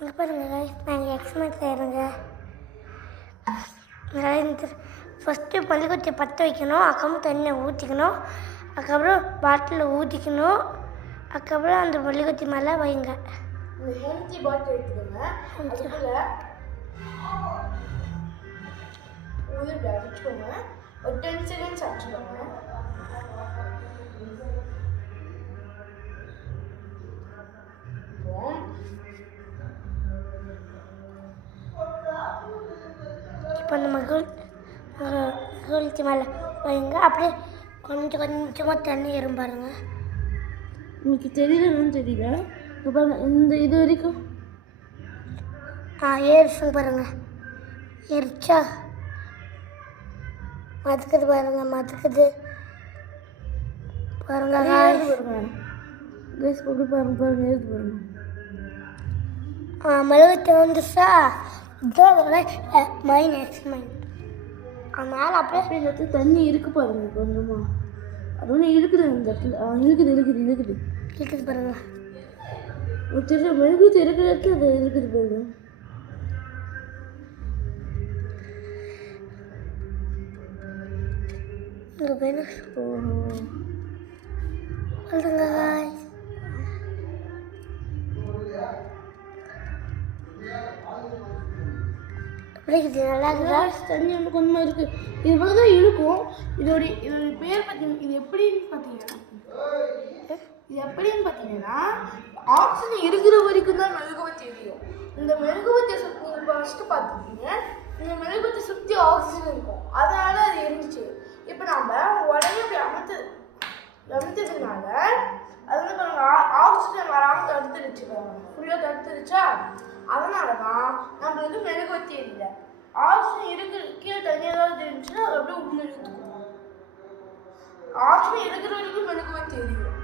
இங்கே பாருங்க நாங்கள் எக்ஸ்பெரிமெண்ட் செய்கிறோங்க. ஃபஸ்ட்டு மெழுகுவர்த்தி பற்ற வைக்கணும், அதுக்கப்புறம் தண்ணியை ஊற்றிக்கணும், அதுக்கப்புறம் பாட்டிலில் ஊற்றிக்கணும், அதுக்கப்புறம் அந்த மெழுகுவர்த்தி மேலே வைங்க. ஹெல்த்தி பாட்டில் எடுத்துக்கோங்க. அதுக்குள்ள ஊதி அடிச்சுக்கோங்க. ஒரு 10 செகண்ட்ஸ் அடிச்சுக்கோங்க. இப்போ அந்த மெழுகுவர்த்தி மேலே வைங்க. அப்படியே கொஞ்சம் கொஞ்சமாக தண்ணி ஏறும் பாருங்க. உங்களுக்கு தெரியலன்னு தெரியல. இப்போ பாருங்க, இந்த இது வரைக்கும் ஏறிச்சுங்க பாருங்க. ஏறிச்சா மதுக்குது பாருங்க, மதுக்குது பாருங்க. பாருங்க எழுது பாருங்க. மெழுகுவர்த்தி வந்துச்சா, இதோட மைன் எக்ஸ்பெரிமெண்ட். அதனால அப்படியே தண்ணி இருக்கு பாருங்க கொஞ்சமா. அது ஒன்று இருக்குது இந்த இடத்துல. இருக்குது பாருங்க. ஒரு தெரியல மெழுகுவர்த்தி இருக்கிற இடத்துல அது இருக்குது பாருங்க. இங்கே போயினா சொல்லுங்க. நல்லா இருக்குதா? தண்ணி வந்து கொஞ்சமாக இருக்கு. இது இவ்வளோதான் இருக்கும். இதோட பேர் பார்த்தீங்கன்னா இது எப்படின்னு பார்த்தீங்கன்னா ஆக்சிஜன் இருக்கிற வரைக்கும் தான் மெழுகுவர்த்தி எரியும். இந்த மெழுகுவர்த்தியை சுற்றி நீங்கள் ஃபஸ்ட்டு பார்த்துருக்கீங்க. இந்த மெழுகுவர்த்தி சுற்றி ஆக்சிஜன் இருக்கும், அதனால அது எரிஞ்சிச்சு. இப்போ நம்ம உடனே அப்படி அமுத்ததுனால அது வந்து பாருங்க ஆக்சிஜன் வராமல் தடுத்துருச்சுக்கோங்க. ஃபுல்லாக தடுத்துருச்சா, அதனால தான் நம்மளுக்கு மெழுகுவர்த்தி எரியல. ஆக்சிஜன் இருக்கிற கீழே தண்ணி ஏதாவது இருந்துச்சுன்னா அது அப்படியே உள்ள இழுத்துக்கும். ஆக்சிஜன் இருக்கிற வரைக்கும் மெழுகுவர்த்தி எரியும்.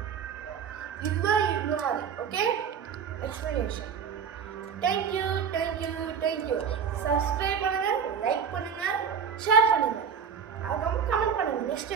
இதுதான் இந்த மாதிரி. Okay, explanation. தேங்க்யூ. சப்ஸ்கிரைப் பண்ணுங்க, லைக் பண்ணுங்க, ஷேர் பண்ணுங்க, அதுக்கப்புறம் கமெண்ட் பண்ணுங்க. நெக்ஸ்ட்